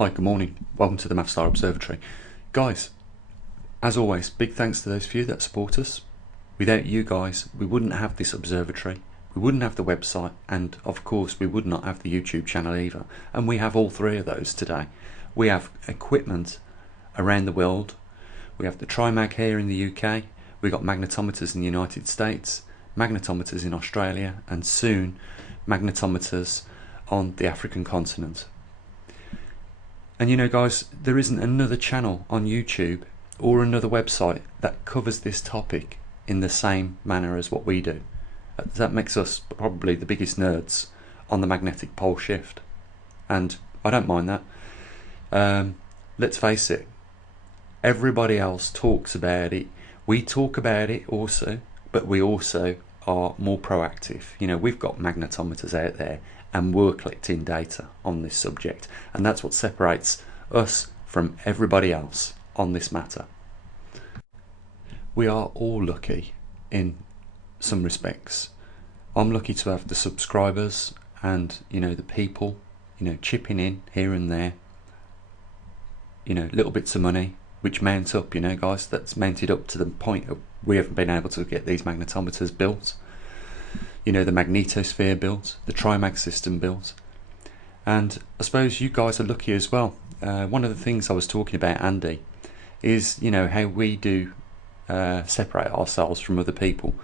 Hi, good morning. Welcome to the Maverickstar Observatory. Guys, as always, big thanks to those few that support us. Without you guys, we wouldn't have this observatory, we wouldn't have the website, and of course we would not have the YouTube channel either. And we have all three of those today. We have equipment around the world. We have the TriMag here in the UK, we've got magnetometers in the United States, magnetometers in Australia, and soon magnetometers on the African continent. And you know guys, there isn't another channel on YouTube or another website that covers this topic in the same manner as what we do. That makes us probably the biggest nerds on the magnetic pole shift, and I don't mind that. Let's face it, everybody else talks about it, we talk about it also, but we also are more proactive. You know, we've got magnetometers out there and we're collecting data on this subject, and that's what separates us from everybody else on this matter. We are all lucky in some respects. I'm lucky to have the subscribers and, you know, the people, you know, chipping in here and there, you know, little bits of money which mount up, you know guys, that's mounted up to the point of we haven't been able to get these magnetometers built, you know, the magnetosphere built, the TriMag system built. And I suppose you guys are lucky as well. One of the things I was talking about, Andy, is, you know, how we do separate ourselves from other people,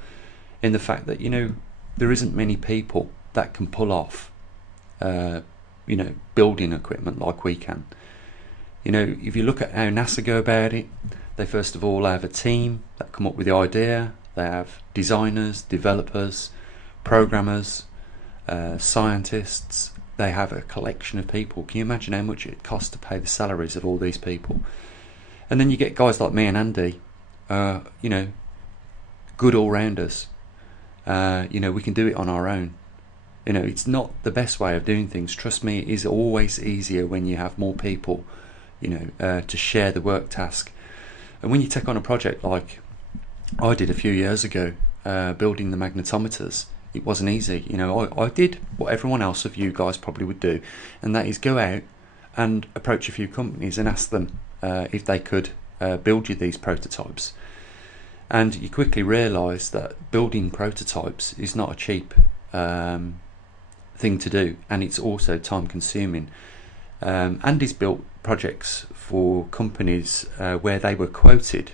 in the fact that, you know, there isn't many people that can pull off you know, building equipment like we can. You know, if you look at how NASA go about it, they first of all have a team that come up with the idea. They have designers, developers, programmers, scientists. They have a collection of people. Can you imagine how much it costs to pay the salaries of all these people? And then you get guys like me and Andy, you know, good all-rounders. You know, we can do it on our own. You know, it's not the best way of doing things. Trust me, it is always easier when you have more people, you know, to share the work task. And when you take on a project like I did a few years ago, building the magnetometers, it wasn't easy. You know, I did what everyone else of you guys probably would do, and that is go out and approach a few companies and ask them if they could build you these prototypes. And you quickly realise that building prototypes is not a cheap thing to do, and it's also time consuming. Andy's built projects for companies where they were quoted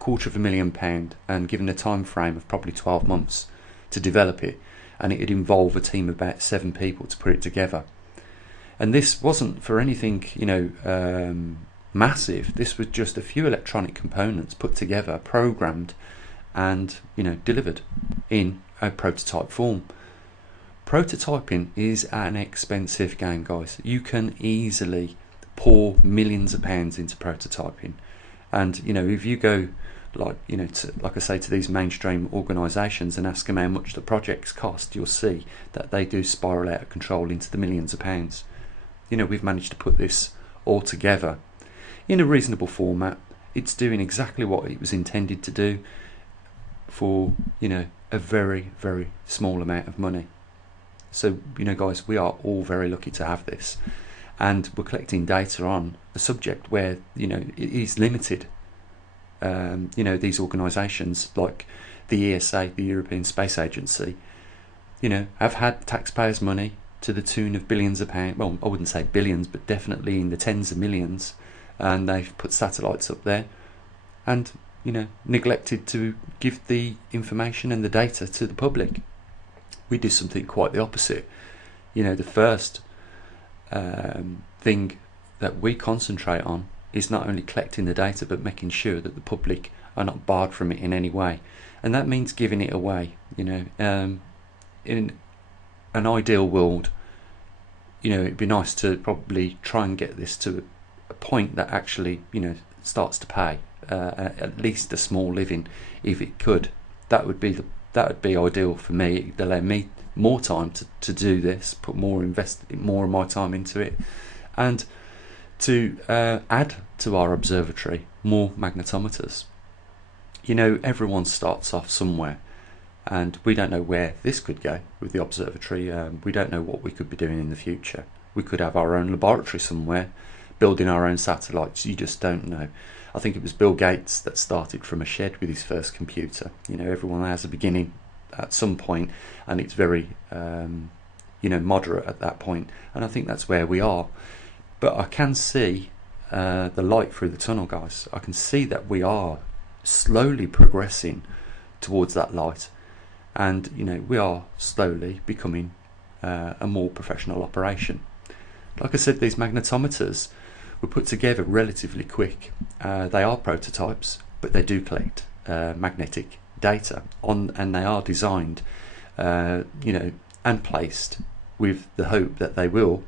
£250,000 and given a time frame of probably 12 months to develop it, and it'd involve a team of about 7 people to put it together. And this wasn't for anything, you know, massive. This was just a few electronic components put together, programmed, and, you know, delivered in a prototype form. Prototyping is an expensive game, guys. You can easily pour millions of pounds into prototyping, and, you know, if you go, like, you know, like I say, to these mainstream organisations and ask them how much the projects cost, you'll see that they do spiral out of control into the millions of pounds. You know, we've managed to put this all together in a reasonable format. It's doing exactly what it was intended to do for, you know, a very, very small amount of money. So, you know guys, we are all very lucky to have this, and we're collecting data on a subject where, you know, it is limited. You know, these organisations like the ESA, the European Space Agency, you know, have had taxpayers' money to the tune of billions of pounds. Well, I wouldn't say billions, but definitely in the tens of millions, and they've put satellites up there and, you know, neglected to give the information and the data to the public. We do something quite the opposite. You know, the first thing that we concentrate on is not only collecting the data, but making sure that the public are not barred from it in any way. And that means giving it away. You know, in an ideal world, you know, it'd be nice to probably try and get this to a point that actually, you know, starts to pay at least a small living, if it could. That would be ideal for me. It'd allow me more time to do this, invest more of my time into it, and to add to our observatory more magnetometers. You know, everyone starts off somewhere, and we don't know where this could go with the observatory. We don't know what we could be doing in the future. We could have our own laboratory somewhere, building our own satellites. You just don't know. I think it was Bill Gates that started from a shed with his first computer. You know, everyone has a beginning at some point, and it's very you know, moderate at that point, and I think that's where we are. But I can see the light through the tunnel, guys. I can see that we are slowly progressing towards that light, and you know, we are slowly becoming a more professional operation. Like I said, these magnetometers were put together relatively quick. They are prototypes, but they do collect magnetic data and they are designed you know, and placed with the hope that they will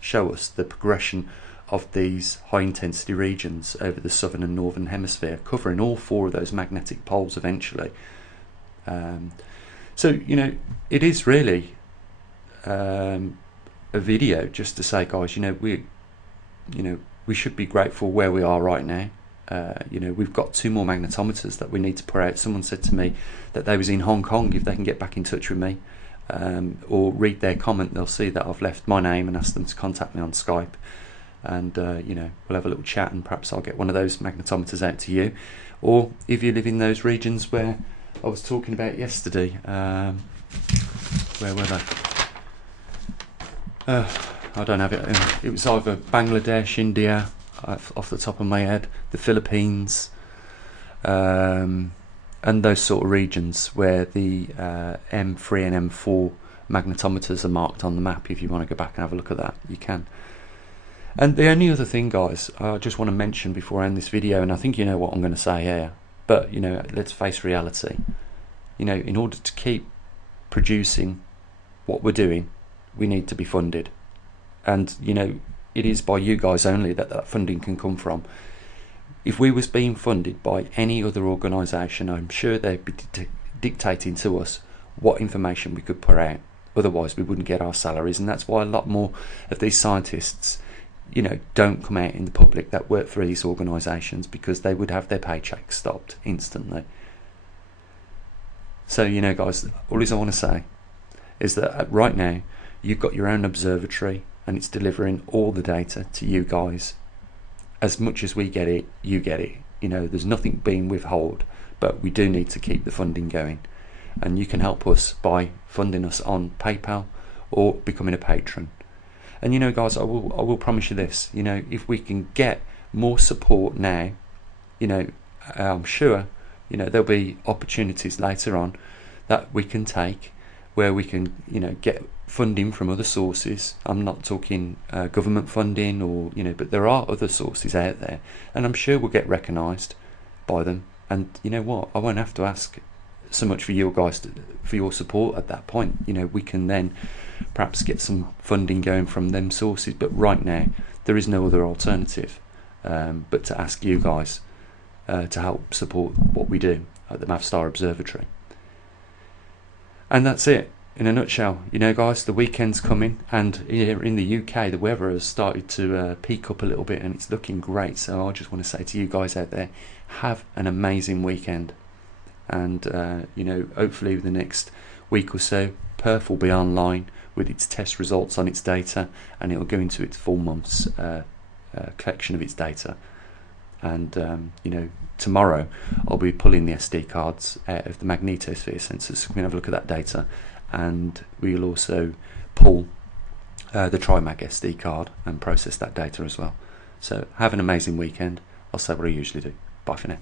show us the progression of these high intensity regions over the southern and northern hemisphere, covering all 4 of those magnetic poles eventually. So you know, it is really a video just to say, guys, you know, we should be grateful where we are right now. You know, we've got 2 more magnetometers that we need to put out. Someone said to me that they was in Hong Kong. If they can get back in touch with me or read their comment, they'll see that I've left my name and asked them to contact me on Skype, and you know, we'll have a little chat, and perhaps I'll get one of those magnetometers out to you. Or if you live in those regions where I was talking about yesterday, where were they? I don't have it. It was either Bangladesh, India, off the top of my head, the Philippines, and those sort of regions where the M3 and M4 magnetometers are marked on the map. If you want to go back and have a look at that, you can. And the only other thing, guys, I just want to mention before I end this video, and I think you know what I'm going to say here, but you know, let's face reality. You know, in order to keep producing what we're doing, we need to be funded, and you know, it is by you guys only that funding can come from. If we was being funded by any other organisation, I'm sure they'd be dictating to us what information we could put out. Otherwise we wouldn't get our salaries, and that's why a lot more of these scientists, you know, don't come out in the public that work for these organisations, because they would have their paychecks stopped instantly. So you know, guys, all I want to say is that right now you've got your own observatory, and it's delivering all the data to you guys. As much as we get it, you get it. You know, there's nothing being withheld, but we do need to keep the funding going, and you can help us by funding us on PayPal or becoming a patron. And you know, guys, I will promise you this, you know, if we can get more support now, you know, I'm sure, you know, there'll be opportunities later on that we can take where we can, you know, get funding from other sources. I'm not talking government funding, or you know, but there are other sources out there, and I'm sure we'll get recognised by them. And you know what, I won't have to ask so much for you guys for your support at that point. You know, we can then perhaps get some funding going from them sources, but right now there is no other alternative but to ask you guys to help support what we do at the Maverickstar Observatory. And that's it in a nutshell. You know, guys, the weekend's coming, and here in the UK the weather has started to peak up a little bit, and it's looking great. So I just want to say to you guys out there, have an amazing weekend, and you know, hopefully the next week or so Perth will be online with its test results on its data, and it will go into its full month's collection of its data. And you know, tomorrow I'll be pulling the SD cards out of the magnetosphere sensors, so we can have a look at that data, and we'll also pull the TriMag SD card and process that data as well. So have an amazing weekend. I'll say what I usually do. Bye for now.